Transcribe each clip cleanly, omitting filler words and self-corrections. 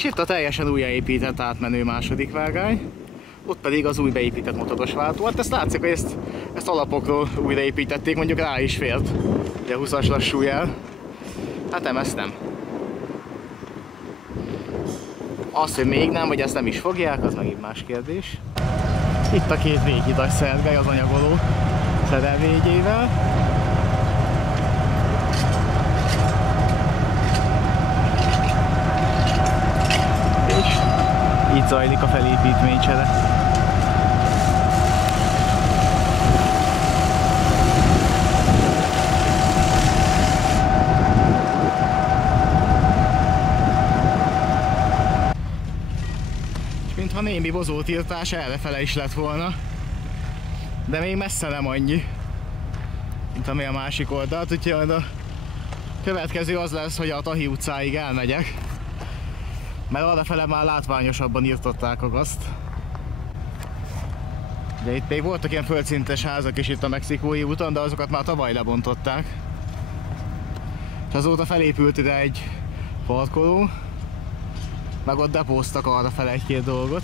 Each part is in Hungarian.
És itt a teljesen újjáépített átmenő második vágány. Ott pedig az új beépített motoros váltó. Hát ezt látszik, hogy ezt alapokról újraépítették, mondjuk rá is fért. Ugye 20-as lassújel. Hát nem, ezt nem. Az, hogy még nem, vagy ezt nem is fogják, az megint más kérdés. Itt a két véghidas Szergely az anyagoló szerelvényével. És így zajlik a felépítménycsere. Mintha némi bozótiltás errefele is lett volna, de még messze nem annyi, mint ami a másik oldalt, úgyhogy a következő az lesz, hogy a Tahi utcáig elmegyek, mert arrafele már látványosabban írtották a gazt. Ugye itt még voltak ilyen földszintes házak is itt a Mexikói úton, de azokat már tavaly lebontották. És azóta felépült ide egy parkoló, meg ott depóztak arrafele egy-két dolgot.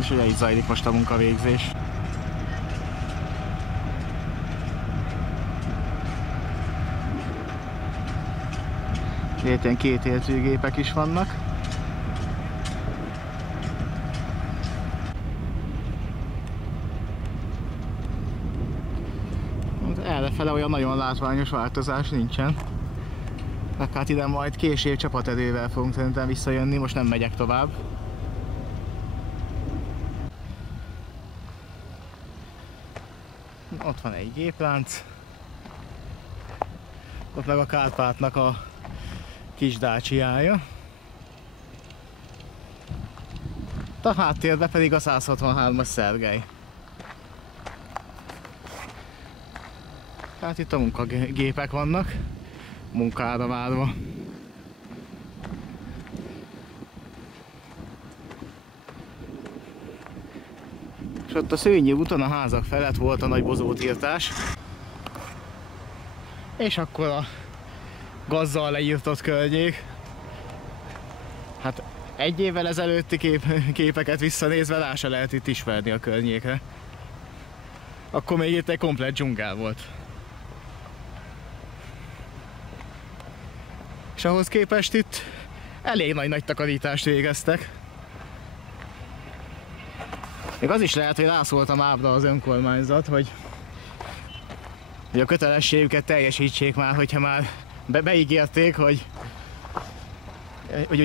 És ugye így zajlik most a munkavégzés. Itt ilyen kétéltőgépek is vannak. Errefele olyan nagyon látványos változás nincsen. Hát ide majd később csapaterővel fogunk szerintem visszajönni, most nem megyek tovább. Ott van egy géplánc. Ott meg a Kárpátnak a kis dácsiája. A háttérben pedig a 163-as Szergely. Hát itt a munkagépek vannak, munkára várva. És ott a Szőnyi úton a házak felett volt a nagy bozótiltás. És akkor a gazzal leírtott környék. Hát egy évvel ezelőtti képeket visszanézve rá se lehet itt ismerni a környékre. Akkor még itt egy komplett dzsungel volt. És ahhoz képest itt elég nagy takarítást végeztek. Még az is lehet, hogy rászólt a mábra az önkormányzat, hogy a kötelességüket teljesítsék már, hogyha már beígérték, hogy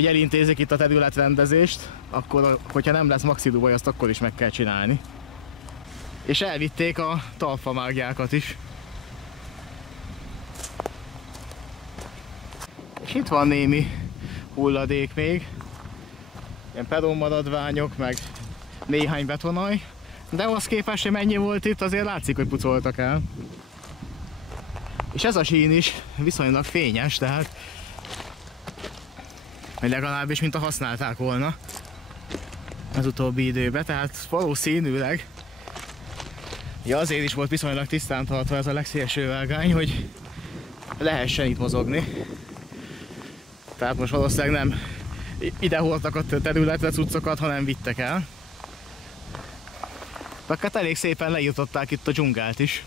elintézik itt a területrendezést, akkor, hogyha nem lesz maxidubaj, azt akkor is meg kell csinálni. És elvitték a talpfamágjákat is. És itt van némi hulladék még, ilyen pedonmaradványok, meg néhány betonaj, de ahhoz képest, hogy mennyi volt itt, azért látszik, hogy pucoltak el. És ez a sín is viszonylag fényes, tehát vagy legalábbis mint a használták volna az utóbbi időben, tehát valószínűleg ja, azért is volt viszonylag tisztán tartva ez a legszélső vágány, hogy lehessen itt mozogni. Tehát most valószínűleg nem ide hordtak a területre cuccokat, hanem vittek el. De hát elég szépen lejutották itt a dzsungelt is.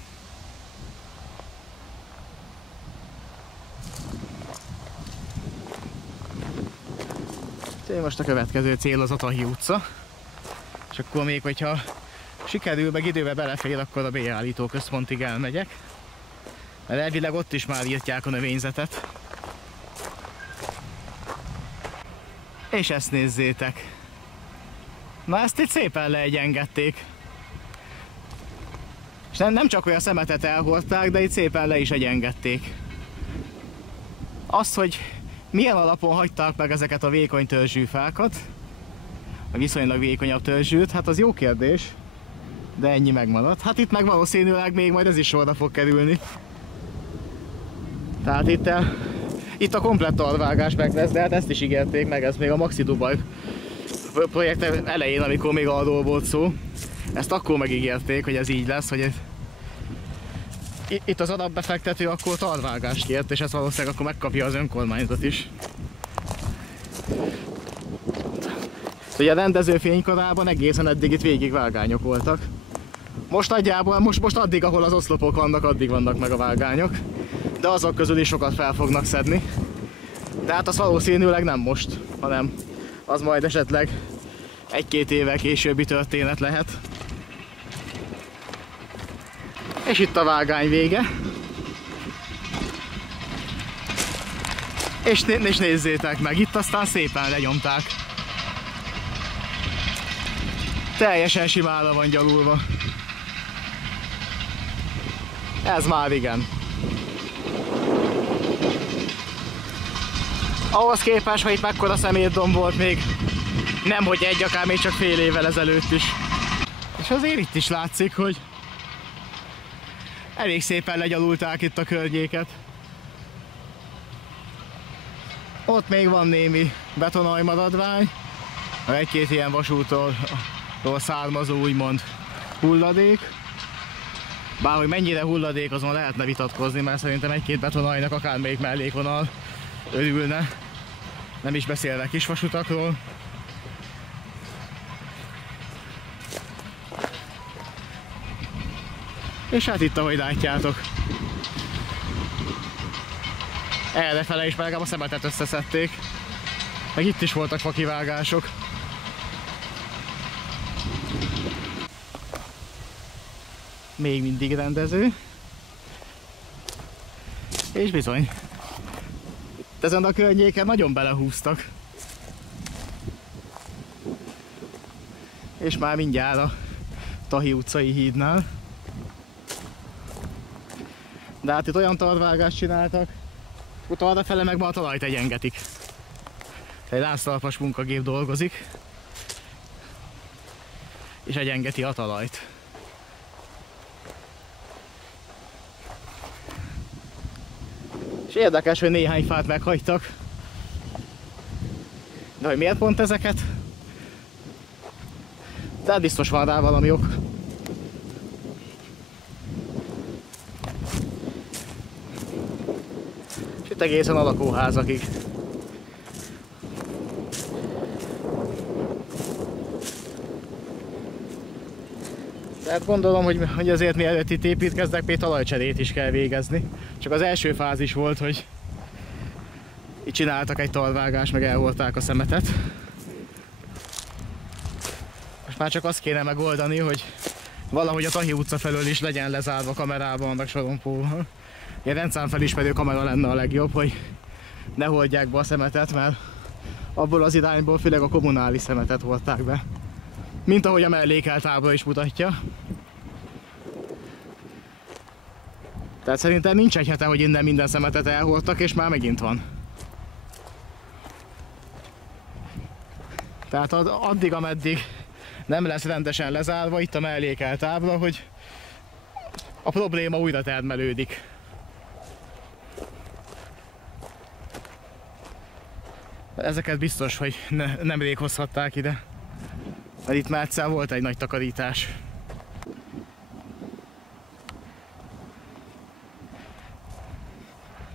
Most a következő cél az a Tahi utca. És akkor még, hogyha sikerül, meg időbe belefér, akkor a beállító központig elmegyek. Mert elvileg ott is már írtják a növényzetet. És ezt nézzétek! Na ezt itt szépen leegyengették. És nem csak, hogy a szemetet elhordták, de itt szépen le is egyengették. Az, hogy milyen alapon hagyták meg ezeket a vékony törzsű fákat, a viszonylag vékonyabb törzsűt, hát az jó kérdés, de ennyi megmaradt. Hát itt meg valószínűleg még majd ez is sorra fog kerülni. Tehát itt a komplett alvágás meg lesz, de hát ezt is ígérték meg, ez még a Maxi Dubaj projekt elején, amikor még arról volt szó. Ezt akkor megígérték, hogy ez így lesz, hogy itt az alapbefektető akkor talvágást kért, és ezt valószínűleg akkor megkapja az önkormányzat is. Ugye a rendező fénykorában egészen eddig itt végig vágányok voltak. Most nagyjából, most addig, ahol az oszlopok vannak, addig vannak meg a vágányok. De azok közül is sokat fel fognak szedni. De hát az valószínűleg nem most, hanem az majd esetleg 1-2 évvel későbbi történet lehet. És itt a vágány vége. És nézzétek meg, itt aztán szépen lenyomták. Teljesen simára van gyalulva. Ez már igen. Ahhoz képest, hogy itt mekkora szemétdomb volt még, nemhogy egy, akár még csak fél évvel ezelőtt is. És azért itt is látszik, hogy elég szépen legyalulták itt a környéket. Ott még van némi betonajmaradvány, egy-két ilyen vasúttól származó úgymond hulladék. Bárhogy mennyire hulladék, azon lehetne vitatkozni, mert szerintem egy-két betonajnak akármelyik mellékvonal örülne. Nem is beszélve kisvasutakról. És hát itt, ahogy látjátok, errefele is legalább a szemetet összeszedték. Meg itt is voltak fakivágások. Még mindig rendező. És bizony, itt ezen a környéken nagyon belehúztak. És már mindjárt a Tahi utcai hídnál. De hát itt olyan talvágást csináltak, ott arrafele meg már a talajt egyengetik. Egy láztalpas munkagép dolgozik, és egyengeti a talajt. És érdekes, hogy néhány fát meghagytak. De hogy miért pont ezeket? Tehát biztos van rá valami ok. És itt egészen a lakóházakig. Tehát gondolom, hogy azért mielőtt itt építkeznek, még talajcserét is kell végezni. Csak az első fázis volt, hogy itt csináltak egy talvágást, meg elhordták a szemetet. Most már csak azt kéne megoldani, hogy valahogy a Tahi utca felől is legyen lezárva kamerában, meg sorompóval. Ilyen rendszámfelismerő kamera lenne a legjobb, hogy ne hordják be a szemetet, mert abból az irányból főleg a kommunális szemetet hordták be. Mint ahogy a mellékelt ábra is mutatja. Tehát szerintem nincs egy hete, hogy innen minden szemetet elhordtak, és már megint van. Tehát addig, ameddig nem lesz rendesen lezárva itt a mellékelt ábra, hogy a probléma újra termelődik. Ezeket biztos, hogy nemrég hozhatták ide. Mert itt már egyszer volt egy nagy takarítás.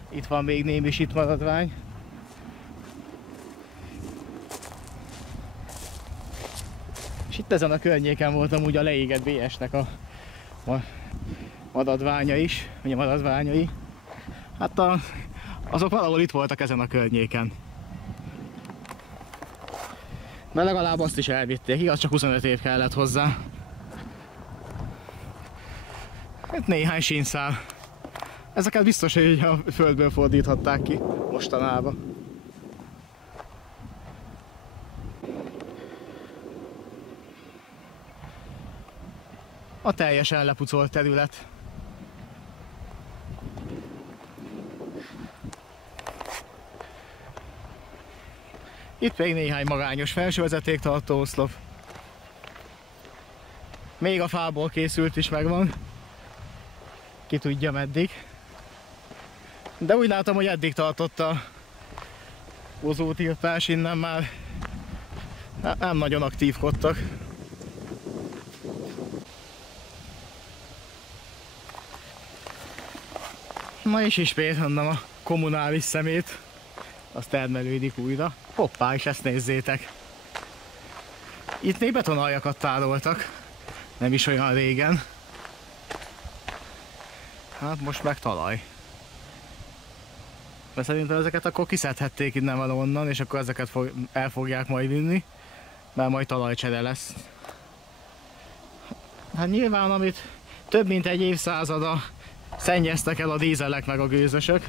Itt van még némi sitmaradvány. És itt ezen a környéken volt amúgy a leégett BS-nek a maradványa is, vagy a maradványai. Hát azok valahol itt voltak ezen a környéken. De legalább azt is elvitték, igaz, csak 25 év kellett hozzá. Itt néhány sínszál. Ezeket biztos, hogy a földből fordíthatták ki mostanában. A teljesen lepucolt terület. Itt még néhány magányos felsővezetéktartó oszlop. Még a fából készült is megvan. Ki tudja meddig. De úgy látom, hogy eddig tartott a hozótiltás, innen már nem nagyon aktívkodtak. Na és ismét mondom a kommunális szemét. Az termelődik újra. Hoppá, és ezt nézzétek. Itt még betonaljakat tároltak. Nem is olyan régen. Hát most meg talaj. De szerintem ezeket akkor kiszedhették innen valahonnan, és akkor ezeket el fogják majd vinni, mert majd talajcsere lesz. Hát nyilván, amit több mint egy évszázada szennyeztek el a dízelek meg a gőzösök.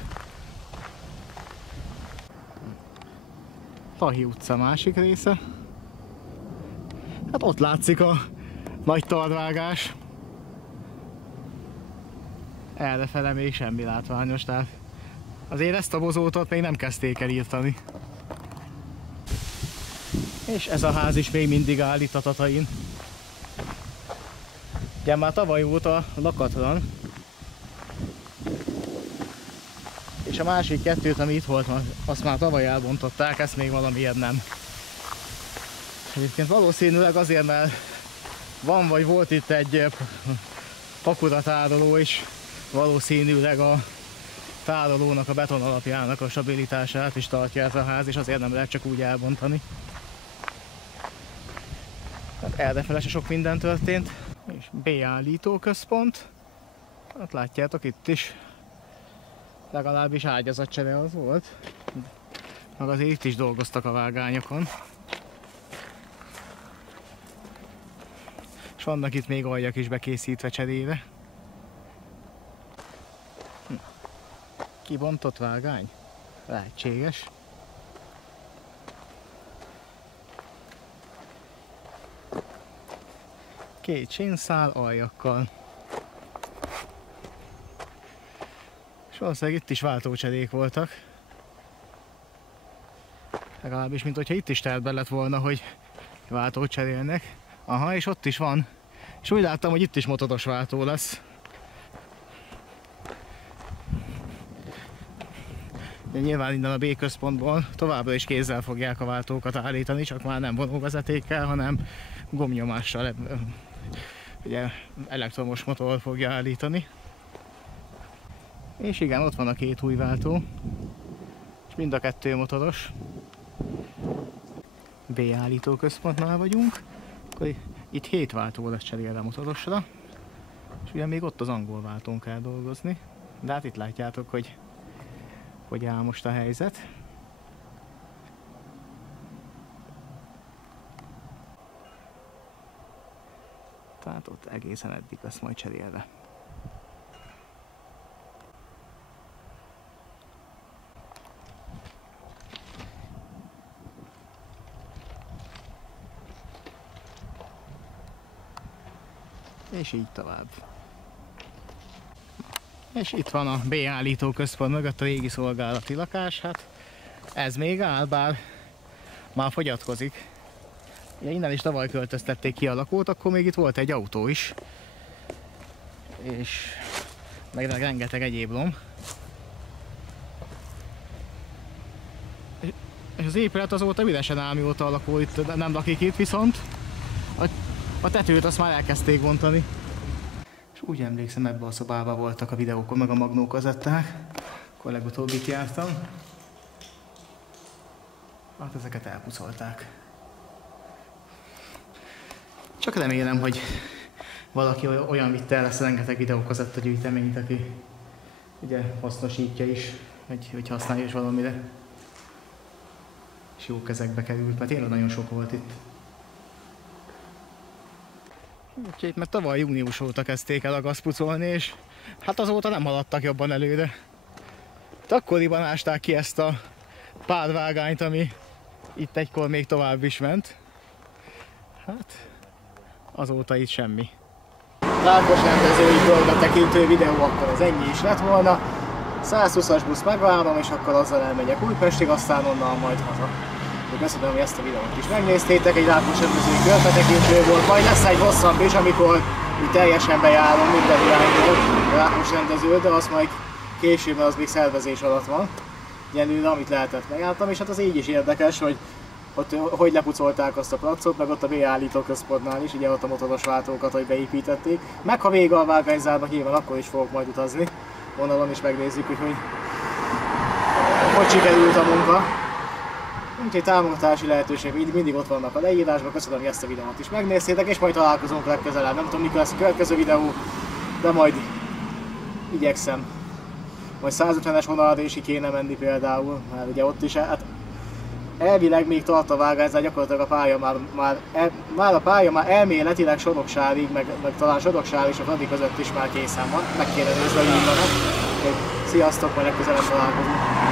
Tahi utca másik része. Hát ott látszik a nagy tartvágás. Errefele még semmi látványos, tehát azért ezt a bozótot még nem kezdték el írtani. És ez a ház is még mindig áll itt a Tatain. Ugye már tavaly óta lakatlan. És a másik kettőt, ami itt volt, azt már tavaly elbontották, ezt még valamiért nem. Egyébként valószínűleg azért, mert van vagy volt itt egy pakuratároló is, valószínűleg a tárolónak, a beton alapjának a stabilitását is tartja ez a ház, és azért nem lehet csak úgy elbontani. Hát errefele se sok minden történt. És beállító központ. Hát látjátok, itt is legalábbis ágyazatcsere az volt. Meg azért itt is dolgoztak a vágányokon. És vannak itt még aljak is bekészítve cserére. Kibontott vágány? Lehetséges. Két sínszál aljakkal. És valószínűleg itt is váltócserék voltak. Legalábbis, mint hogyha itt is tervben lett volna, hogy váltót cserélnek. Aha, és ott is van. És úgy láttam, hogy itt is motoros váltó lesz. De nyilván innen a B központból továbbra is kézzel fogják a váltókat állítani, csak már nem vonóvezetékkel, hanem gomnyomással, ugye elektromos motor fogja állítani. És igen, ott van a két új váltó, és mind a kettő motoros. B állító központnál vagyunk, akkor itt 7 váltó lesz cserélve motorosra, és ugye még ott az angol váltón kell dolgozni, de hát itt látjátok, hogy áll most a helyzet. Tehát ott egészen eddig lesz majd cserélve. És így tovább. És itt van a B állító központ mögött a régi szolgálati lakás. Hát ez még áll, bár már fogyatkozik. Ja, innen is tavaly költöztették ki a lakót, akkor még itt volt egy autó is. És meg rengeteg egyéb lom. És az épület azóta üresen áll, mióta a lakó itt nem lakik itt, viszont a tetőt azt már elkezdték bontani. És úgy emlékszem, ebben a szobában voltak a videók, meg a magnókazetták. Akkor legutóbb itt jártam. Hát ezeket elpucolták. Csak remélem, hogy valaki olyan vitte el ezt rengeteg videókazetta gyűjteményt, aki ugye hasznosítja is, hogy használja is valamire. És jó kezekbe került, mert tényleg nagyon sok volt itt. Úgyhogy, mert tavaly június óta kezdték el a gazpucolni, és hát azóta nem haladtak jobban előre. Itt akkoriban ásták ki ezt a pár vágányt, ami itt egykor még tovább is ment. Hát azóta itt semmi. Látkos rendezői betekintő videó, akkor az ennyi is lett volna. 120-as busz megvárom, és akkor azzal elmegyek Újpestig, aztán onnan majd haza. Köszönöm, hogy ezt a videót is megnéztétek, egy Látkos rendezői körbetekintő volt, majd lesz egy hosszabb is, amikor teljesen bejárom minden irányból Látkos rendező, de azt majd később, az még szervezés alatt van. Egyelőre, amit lehetett megálltam, és hát az így is érdekes, hogy ott hogy lepucolták azt a placot, meg ott a beállító központnál is, ugye ott a motoros váltókat, hogy beépítették. Meg ha vége a vágányzárnak, nyilván akkor is fogok majd utazni. vonalon is megnézzük, hogy sikerült a munka. Úgyhogy támogatási lehetőség mindig ott vannak a leírásban. Köszönöm, hogy ezt a videót is megnéztétek, és majd találkozunk legközelebb. Nem tudom, mikor lesz a következő videó, de majd igyekszem. Majd 150-es vonalra is kéne menni például, mert ugye ott is, hát elvileg még tart a vágás, de gyakorlatilag a pálya már elméletileg Soroksárig, meg talán Soroksár és a Fradi között is már készen van. Meg kéne nézni, hogy így van. Sziasztok, majd legközelebb találkozunk.